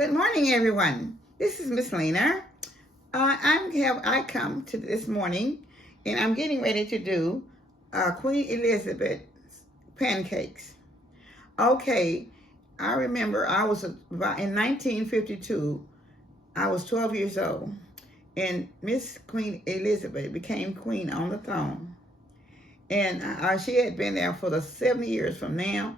Good morning, everyone. This is Miss Lena. I come to this morning, and I'm getting ready to do Queen Elizabeth's pancakes. Okay, I remember I was about in 1952. I was 12 years old, and Miss Queen Elizabeth became queen on the throne, and she had been there for the 70 years from now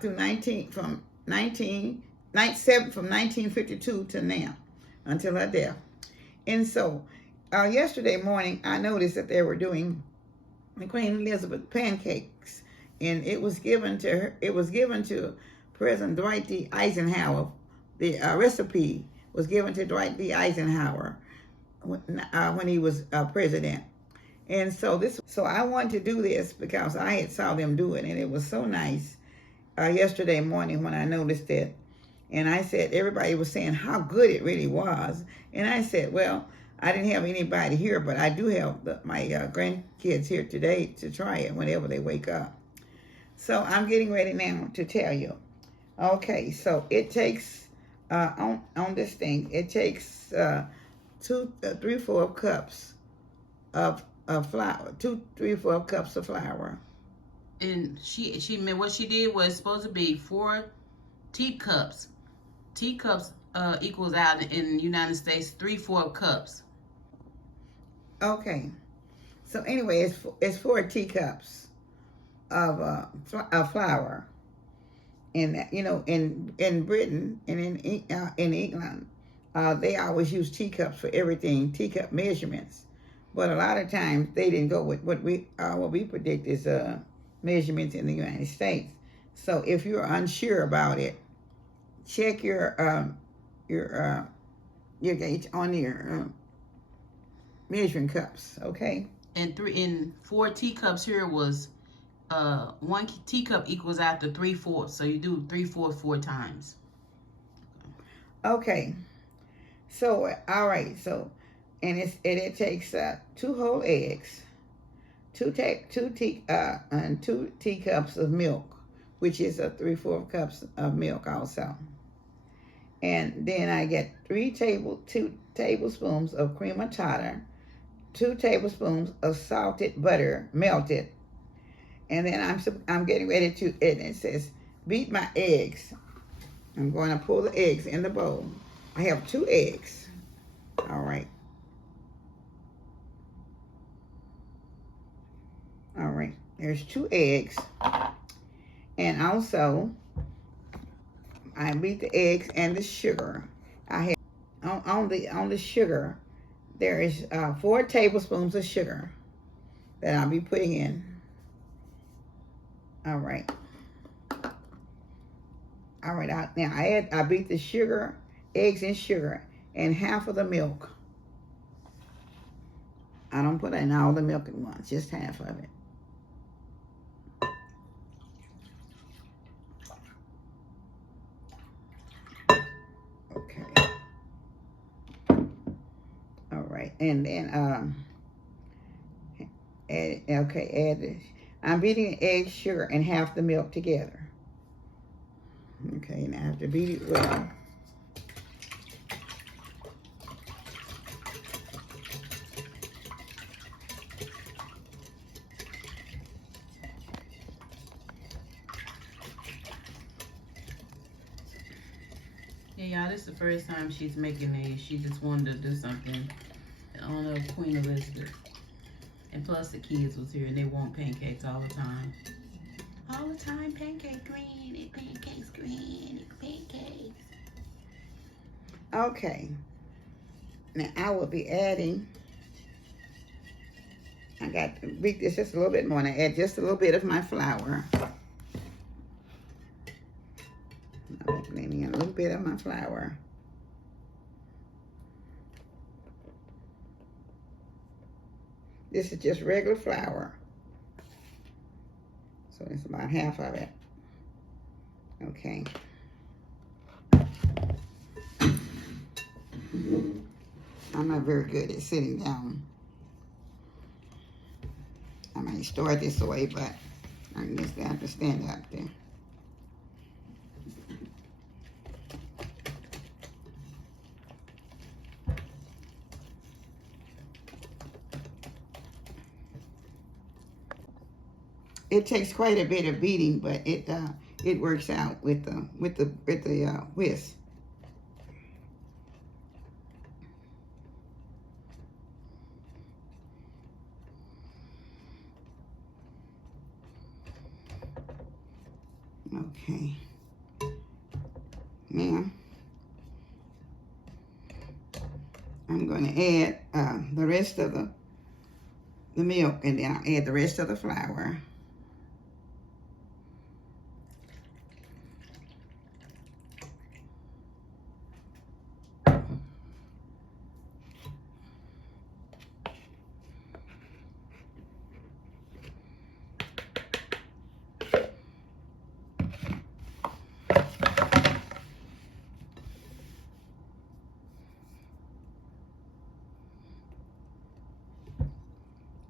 through 1952 to now, until her death. And so, yesterday morning, I noticed that they were doing the Queen Elizabeth pancakes, and it was given to her. It was given to President Dwight D. Eisenhower. The recipe was given to Dwight D. Eisenhower when he was president. And so I wanted to do this because I had saw them do it, and it was so nice yesterday morning when I noticed it. And I said, everybody was saying how good it really was. And I said, well, I didn't have anybody here, but I do have my grandkids here today to try it whenever they wake up. So I'm getting ready now to tell you. Okay, so it takes, on this thing, it takes 3/4 cups of flour, 3/4 cups of flour. And she meant what she did was supposed to be 4 teacups. Teacups equals out in the United States 3/4 cups. Okay, so anyway, it's 4 teacups of flour. And in Britain and in England, they always use teacups for everything, teacup measurements. But a lot of times they didn't go with what we predict is measurements in the United States. So if you're unsure about it, check your gauge on your measuring cups, okay? And 4 teacups here was 1 teacup equals out to 3/4. So you do 3/4 4 times. Okay. So all right. So it takes 2 whole eggs, 2 teacups of milk, which is 3/4 cups of milk also. And then I get 2 tablespoons of cream of tartar, 2 tablespoons of salted butter, melted. And then I'm getting ready to, and it says, beat my eggs. I'm going to pull the eggs in the bowl. I have 2 eggs. All right. All right. There's 2 eggs. And also, I beat the eggs and the sugar. I have on the sugar, there is 4 tablespoons of sugar that I'll be putting in. All right. All right. Now I beat the sugar, eggs and sugar, and half of the milk. I don't put in all the milk at once, just half of it. Okay. All right. And then add this. I'm beating the egg, sugar, and half the milk together. Okay, now I have to beat it well. Yeah, y'all, this is the first time she's making these. She just wanted to do something in honor of Queen Elizabeth. And plus the kids was here and they want pancakes all the time. All the time, pancake green, pancakes green, pancakes. Okay. Now I will be adding, I got to beat this just a little bit more, and I add just a little bit of my flour. I'm putting in a little bit of my flour. This is just regular flour. So it's about half of it. Okay. I'm not very good at sitting down. I might start this way, but I guess I have to stand up there. It takes quite a bit of beating, but it works out with the whisk. Okay. Now I'm going to add the rest of the milk, and then I'll add the rest of the flour.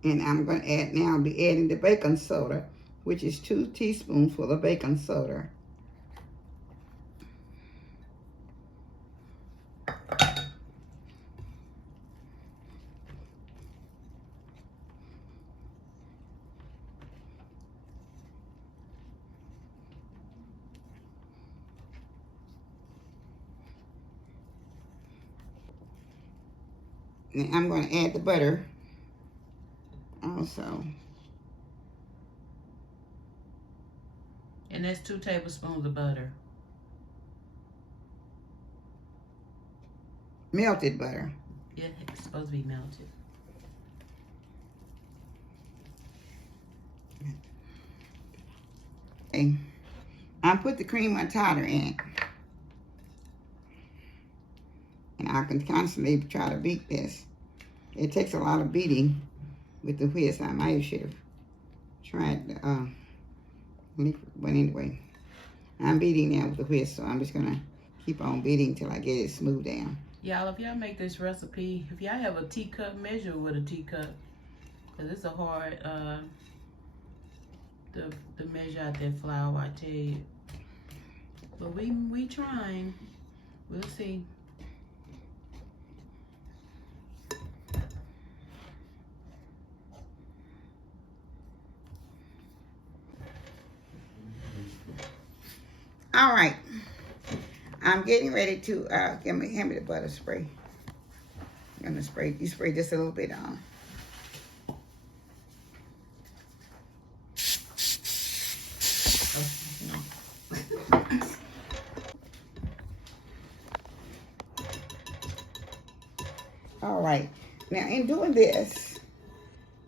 And I'm going to add now, I'll be adding the baking soda, which is 2 teaspoonfuls of baking soda. And I'm going to add the butter also. And that's 2 tablespoons of butter. Melted butter. Yeah, it's supposed to be melted. Okay. I put the cream on totter in it. And I can constantly try to beat this. It takes a lot of beating with the whisk. I might should have tried liquid, but anyway. I'm beating now with the whisk, so I'm just gonna keep on beating till I get it smooth down. Y'all, if y'all make this recipe, if y'all have a teacup, measure with a teacup. Because it's a hard, to measure out that flour, I tell you. But we trying. We'll see. All right. I'm getting ready to hand me the butter spray. I'm gonna spray just a little bit on. All right. Now in doing this,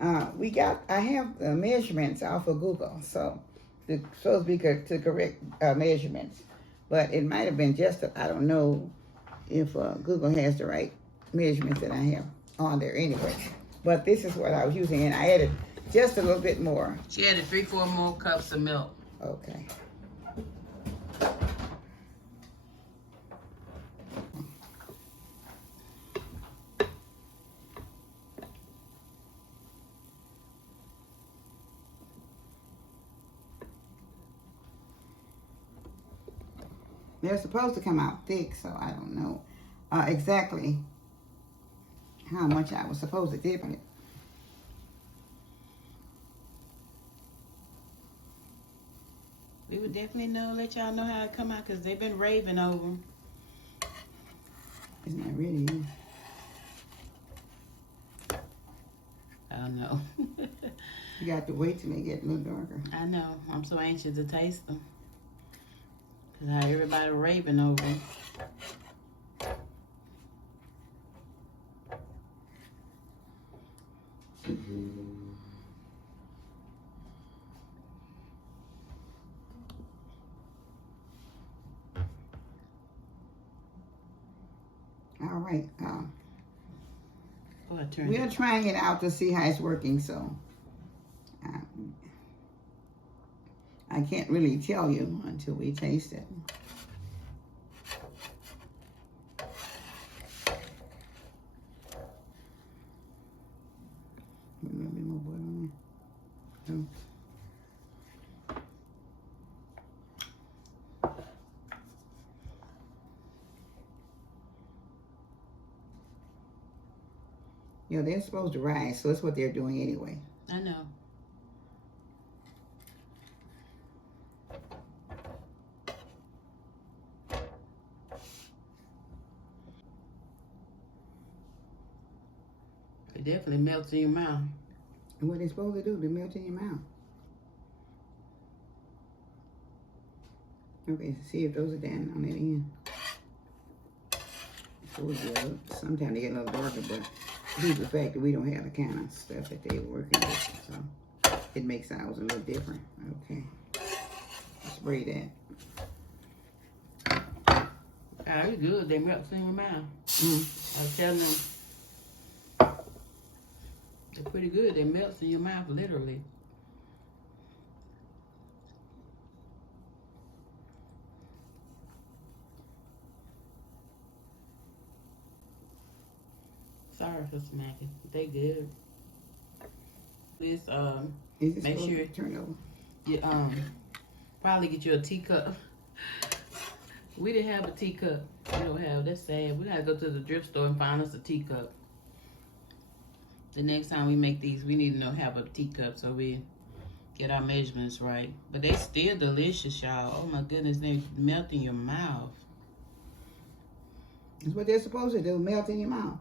I have the measurements off of Google, so it's supposed to be to correct measurements, but it might have been just I don't know if Google has the right measurements that I have on there anyway. But this is what I was using, and I added just a little bit more. She added 3-4 more cups of milk. Okay. They're supposed to come out thick, so I don't know exactly how much I was supposed to dip in it. We would definitely let y'all know how it come out because they've been raving over them. It's not ready yet. I don't know. You got to wait till they get a little darker. I know. I'm so anxious to taste them. Because how everybody raving over them. All right. We are trying it out to see how it's working, so I can't really tell you until we taste it. A little bit more butter on there. No. You know, they're supposed to rise, so that's what they're doing anyway. I know. It definitely melts in your mouth. What they supposed to do to melt in your mouth. Okay, so see if those are down on that end. Sometimes they get a little darker, but due to the fact that we don't have the kind of stuff that they're working with, so it makes ours a little different. Okay, spray that. Ah, it's good. They melt in your mouth. Mm. I was telling them, they're pretty good. They melt in your mouth, literally. Sorry for smacking. They good. This Is this make supposed sure to turn over? you probably get you a teacup. We didn't have a teacup. We don't have. That's sad. We gotta go to the thrift store and find us a teacup. The next time we make these, we need to have a teacup so we get our measurements right. But they still delicious, y'all. Oh my goodness, they melt in your mouth. That's what they're supposed to do, melt in your mouth.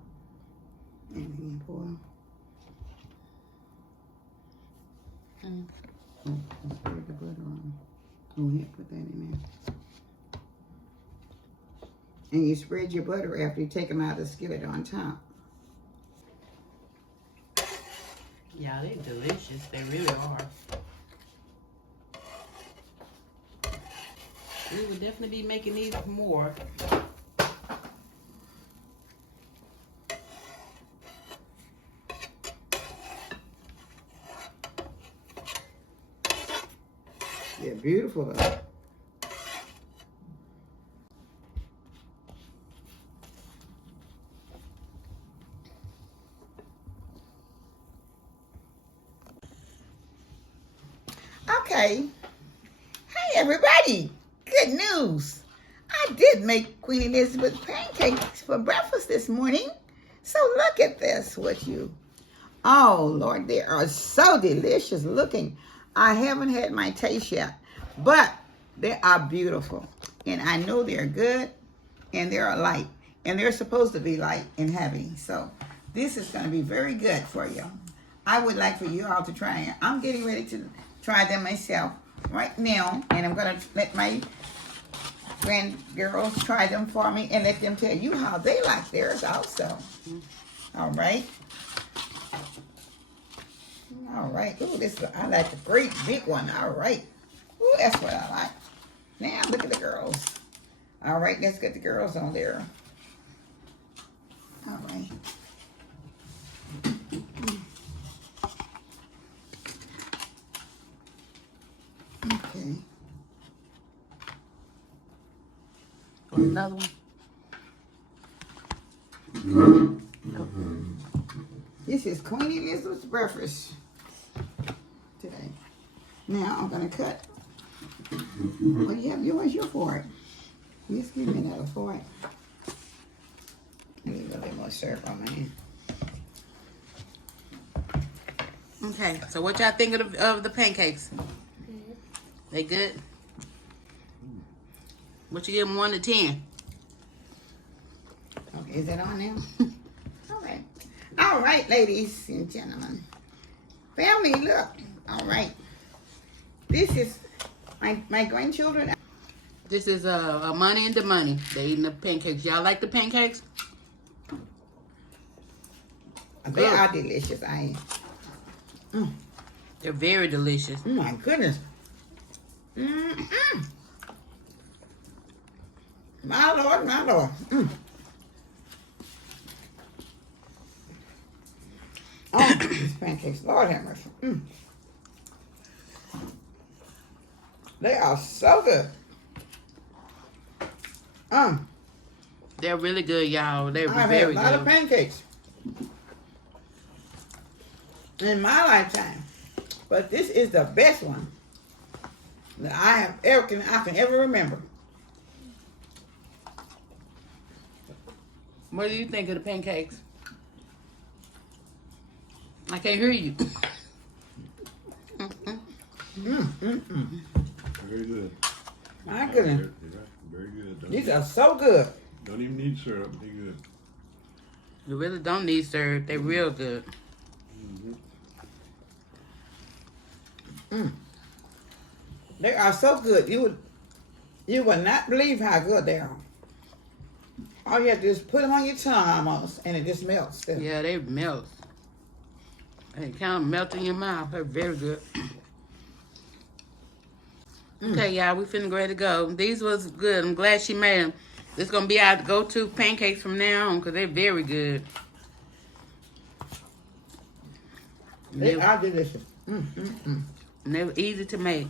And then pour. Oh, I spread the butter on. Go ahead, put that in there. And you spread your butter after you take them out of the skillet on top. Yeah, they're delicious. They really are. We would definitely be making these more. They're beautiful though. Okay. Hey everybody. Good news. I did make Queen Elizabeth pancakes for breakfast this morning. So look at this, oh Lord, they are so delicious looking. I haven't had my taste yet, but they are beautiful. And I know they're good and they're light. And they're supposed to be light and heavy. So this is going to be very good for you. I would like for you all to try it. I'm getting ready to try them myself right now. And I'm going to let my grandgirls try them for me and let them tell you how they like theirs also. All right. All right. Ooh, I like the great big one. All right. Ooh, that's what I like. Now look at the girls. All right, let's get the girls on there. All right. Okay. Another one. This is Queen Elizabeth's breakfast today. Now I'm gonna cut. Oh, you have yours. Your fork. Just give me another fork. I need a little more syrup on my hand. Okay, so what y'all think of the pancakes? Good. They good? What you give them 1 to 10? Okay, is that on now? All right. All right, ladies and gentlemen. Family, look. All right. This is my grandchildren. This is Money and the Money. They eating the pancakes. Y'all like the pancakes? They are delicious. They're very delicious. Oh my goodness. Mm-mm. My Lord, my Lord. Oh, these pancakes, Lord have mercy. They are so good. They're really good, y'all. They're I've had very a lot good. of pancakes in my lifetime, but this is the best one that I can ever remember. What do you think of the pancakes? I can't hear you. Very good. My goodness, You're right. Very good. these are so good. Don't even need syrup. They're good. You really don't need syrup. They're real good. They are so good. You would not believe how good they are. All you have to do is put them on your tongue almost, and it just melts. Yeah, they melt. They kind of melt in your mouth. They're very good. Okay, y'all, we finna ready to go. These was good. I'm glad she made them. This is gonna be our go-to pancakes from now on because they're very good. They are delicious. And they were easy to make.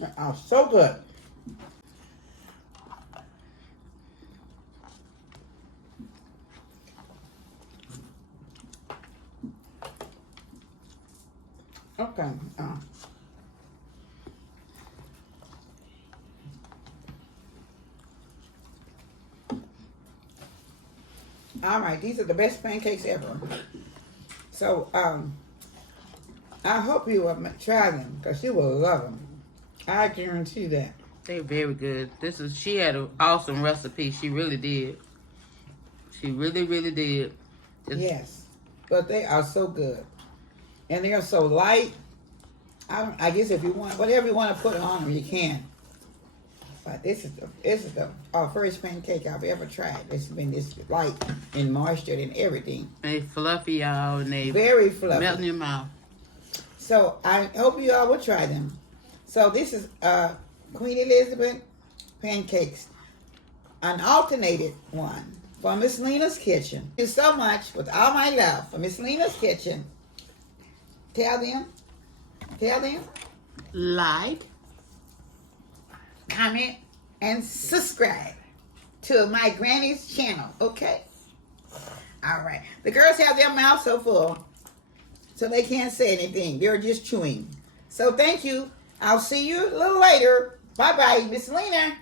They are so good. Okay. All right, these are the best pancakes ever. So, I hope you will try them because you will love them. I guarantee that. They're very good. She had an awesome recipe. She really did. She really, really did. Yes, but they are so good. And they are so light. I guess if you want, whatever you want to put on them, you can. But this is the first pancake I've ever tried. It's been this light and moisture and everything. They fluffy, y'all, and they very fluffy. Melt in your mouth. So I hope you all will try them. So this is Queen Elizabeth pancakes, an alternated one from Miss Lena's Kitchen. Thank you so much with all my love for Miss Lena's Kitchen. Tell them. Like, comment, and subscribe to my granny's channel, okay? All right. The girls have their mouths so full, so they can't say anything. They're just chewing. So thank you. I'll see you a little later. Bye-bye, Miss Lena.